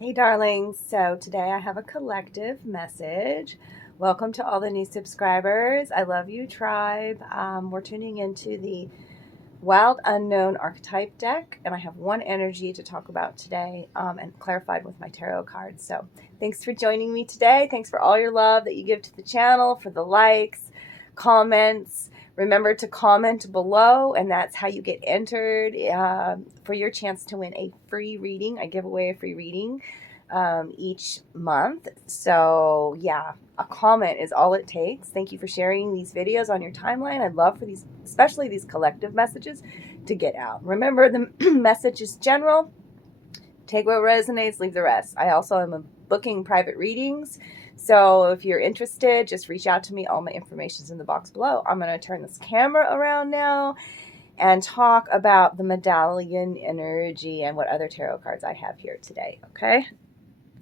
Hey darlings, so today I have a collective message. Welcome to all the new subscribers. I love you, tribe. We're tuning into the Wild Unknown Archetype deck, and I have one energy to talk about today and clarified with my tarot cards. So thanks for joining me today. Thanks for all your love that you give to the channel, for the likes, comments. Remember to comment below, and that's how you get entered for your chance to win a free reading. I give away a free reading each month. So yeah, a comment is all it takes. Thank you for sharing these videos on your timeline. I'd love for these, especially these collective messages, to get out. Remember, the message is general. Take what resonates, leave the rest. I also am booking private readings. So if you're interested, just reach out to me. All my information is in the box below. I'm going to turn this camera around now and talk about the medallion energy and what other tarot cards I have here today, okay?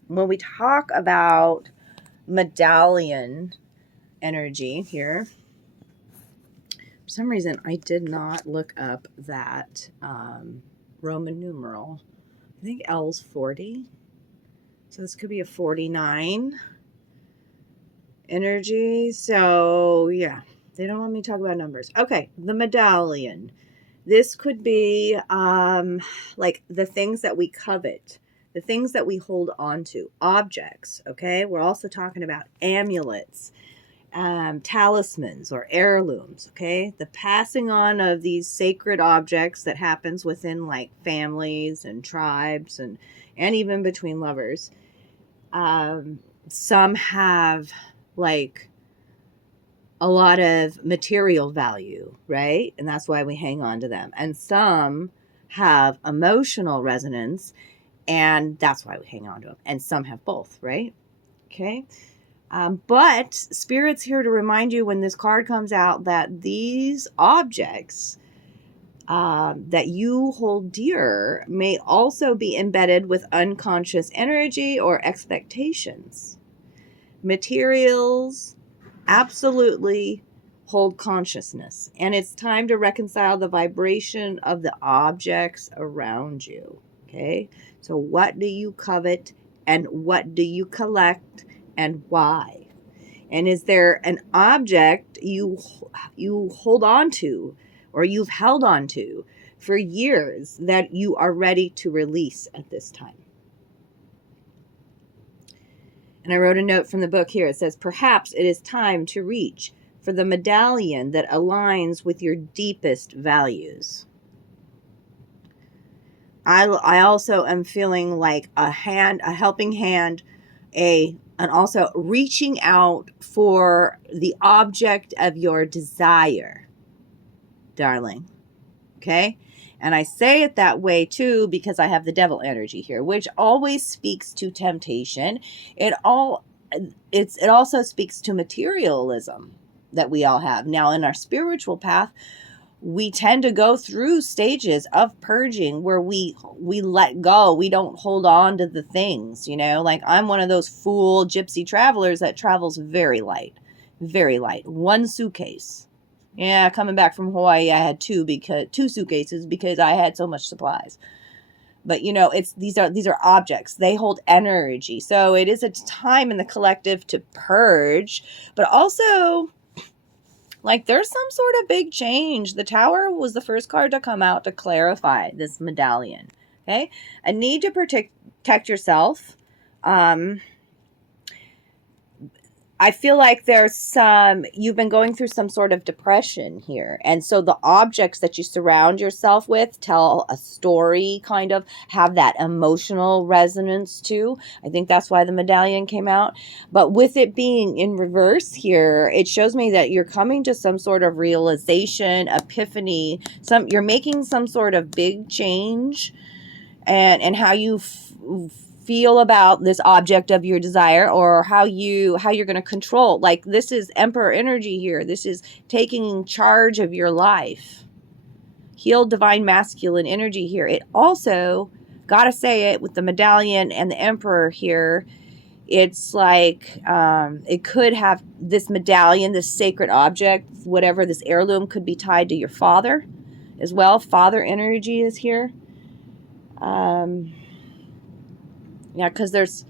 When we talk about medallion energy here, for some reason I did not look up that Roman numeral. I think L's 40. So this could be a 49 energy. So yeah, they don't want me to talk about numbers. Okay, the medallion. This could be like the things that we covet, the things that we hold on to, objects, okay? We're also talking about amulets, talismans or heirlooms, okay? The passing on of these sacred objects that happens within like families and tribes and even between lovers. Some have like a lot of material value, right? And that's why we hang on to them. And some have emotional resonance, and that's why we hang on to them. And some have both, right? Okay. But Spirit's here to remind you when this card comes out that these objects that you hold dear may also be embedded with unconscious energy or expectations. Materials absolutely hold consciousness, and it's time to reconcile the vibration of the objects around you. Okay, so what do you covet and what do you collect and why? And is there an object you hold on to or you've held on to for years that you are ready to release at this time? And I wrote a note from the book here. It says, perhaps it is time to reach for the medallion that aligns with your deepest values. I also am feeling like a helping hand, and also reaching out for the object of your desire, darling. Okay? And I say it that way too because I have the devil energy here, which always speaks to temptation. It also speaks to materialism that we all have. Now, in our spiritual path, we tend to go through stages of purging where we let go. We don't hold on to the things, you know, like I'm one of those fool gypsy travelers that travels very light, one suitcase. Yeah, coming back from Hawaii, I had two suitcases because I had so much supplies. But you know, these are objects. They hold energy. So it is a time in the collective to purge, but also like there's some sort of big change. The Tower was the first card to come out to clarify this medallion. Okay, a need to protect yourself. I feel like you've been going through some sort of depression here. And so the objects that you surround yourself with tell a story, kind of have that emotional resonance too. I think that's why the medallion came out. But with it being in reverse here, it shows me that you're coming to some sort of realization, epiphany, you're making some sort of big change and how you feel about this object of your desire, or how you're going to control. Like this is Emperor energy here. This is taking charge of your life. Healed divine masculine energy here. It also, gotta say it, with the medallion and the Emperor here, it's like it could have this medallion, this sacred object, whatever, this heirloom could be tied to your father as well. Father energy is here. Yeah, because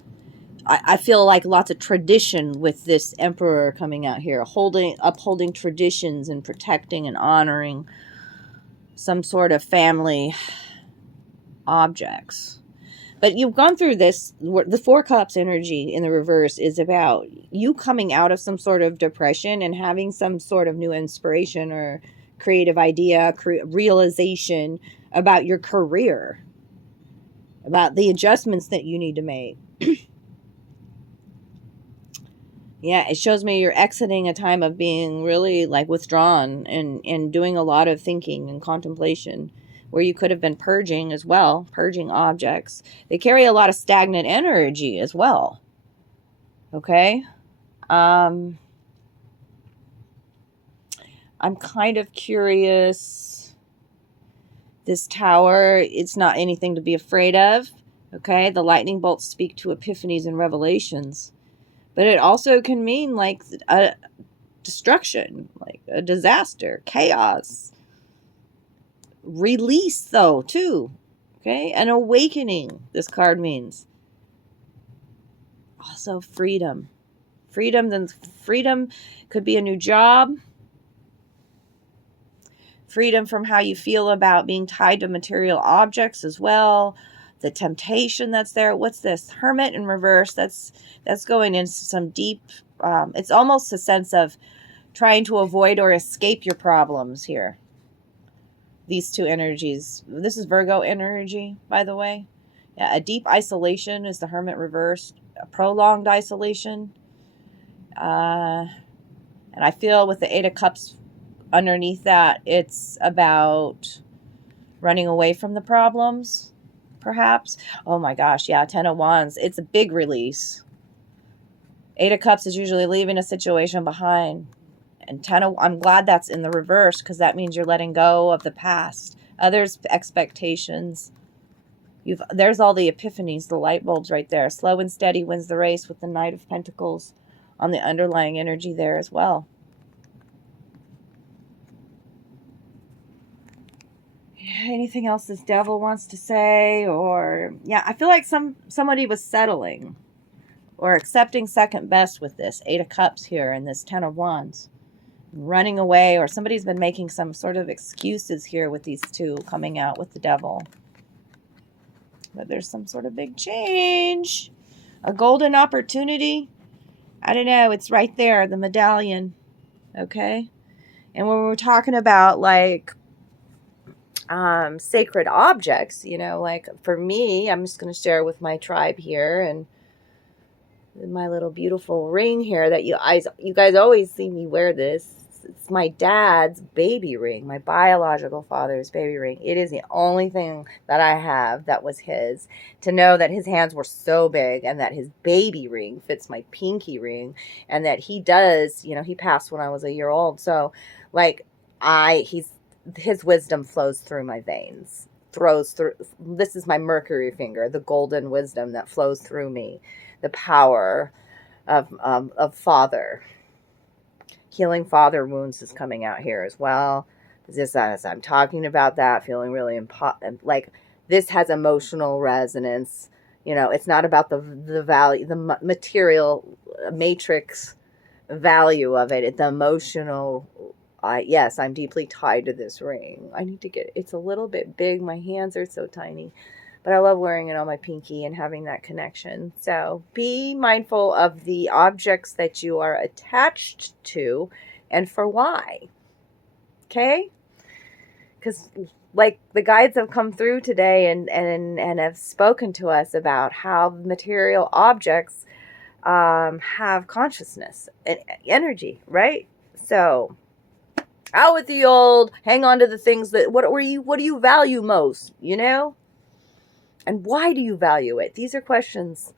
I feel like lots of tradition with this emperor coming out here, upholding traditions and protecting and honoring some sort of family objects. But you've gone through this. The Four Cups energy in the reverse is about you coming out of some sort of depression and having some sort of new inspiration or creative idea, realization about your career, about the adjustments that you need to make. Yeah, it shows me you're exiting a time of being really like withdrawn and doing a lot of thinking and contemplation, where you could have been purging as well, purging objects. They carry a lot of stagnant energy as well. Okay? I'm kind of curious. This tower, it's not anything to be afraid of. Okay? The lightning bolts speak to epiphanies and revelations. But it also can mean like a destruction, like a disaster, chaos. Release, though, too. Okay? An awakening, this card means. Also, freedom. Freedom could be a new job. Freedom from how you feel about being tied to material objects as well. The temptation that's there. What's this? Hermit in reverse. That's going into some deep, it's almost a sense of trying to avoid or escape your problems here. These two energies. This is Virgo energy, by the way. Yeah, a deep isolation is the Hermit reverse. A prolonged isolation. And I feel with the Eight of Cups underneath that, it's about running away from the problems, perhaps. Oh my gosh, yeah, Ten of Wands. It's a big release. Eight of Cups is usually leaving a situation behind. And I'm glad that's in the reverse, because that means you're letting go of the past. Others' expectations. There's all the epiphanies, the light bulbs right there. Slow and steady wins the race with the Knight of Pentacles on the underlying energy there as well. Anything else this devil wants to say? Or, yeah, I feel like somebody was settling or accepting second best with this Eight of Cups here and this Ten of Wands. Running away, or somebody's been making some sort of excuses here with these two coming out with the devil. But there's some sort of big change. A golden opportunity. I don't know. It's right there. The Medallion. Okay? And when we're talking about like sacred objects, you know, like for me, I'm just going to share with my tribe here and my little beautiful ring here that you guys always see me wear this. It's my dad's baby ring, my biological father's baby ring. It is the only thing that I have that was his. To know that his hands were so big and that his baby ring fits my pinky ring, and that he does, you know, he passed when I was a year old. So like his wisdom flows through my veins, this is my Mercury finger, the golden wisdom that flows through me, the power of father. Healing father wounds is coming out here as well. Just as I'm talking about that, feeling really like this has emotional resonance. You know, it's not about the value, the material matrix value of it. It's the emotional. Yes, I'm deeply tied to this ring. I need to get it's a little bit big. My hands are so tiny. But I love wearing it on my pinky and having that connection. So be mindful of the objects that you are attached to and for why. Okay? Because like the guides have come through today and have spoken to us about how material objects have consciousness and energy, right? So out with the old, hang on to the things that, what do you value most, you know? And why do you value it? These are questions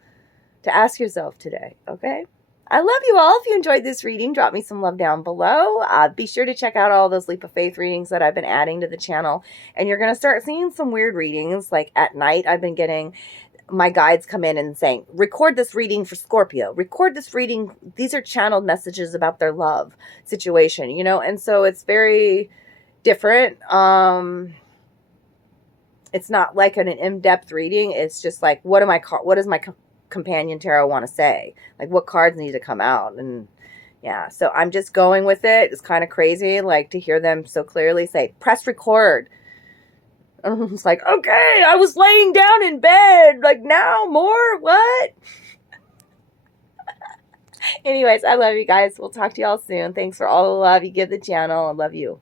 to ask yourself today, okay? I love you all. If you enjoyed this reading, drop me some love down below. Be sure to check out all those Leap of Faith readings that I've been adding to the channel. And you're going to start seeing some weird readings. Like at night, I've been getting my guides come in and saying, record this reading for Scorpio. Record this reading. These are channeled messages about their love situation, you know? And so it's very different. it's not like an in-depth reading. It's just like, what does my companion tarot want to say? Like, what cards need to come out? And yeah, so I'm just going with it. It's kind of crazy, like, to hear them so clearly say, press record. I was like, okay, I was laying down in bed. Like, now more? What? Anyways, I love you guys. We'll talk to y'all soon. Thanks for all the love you give the channel. I love you.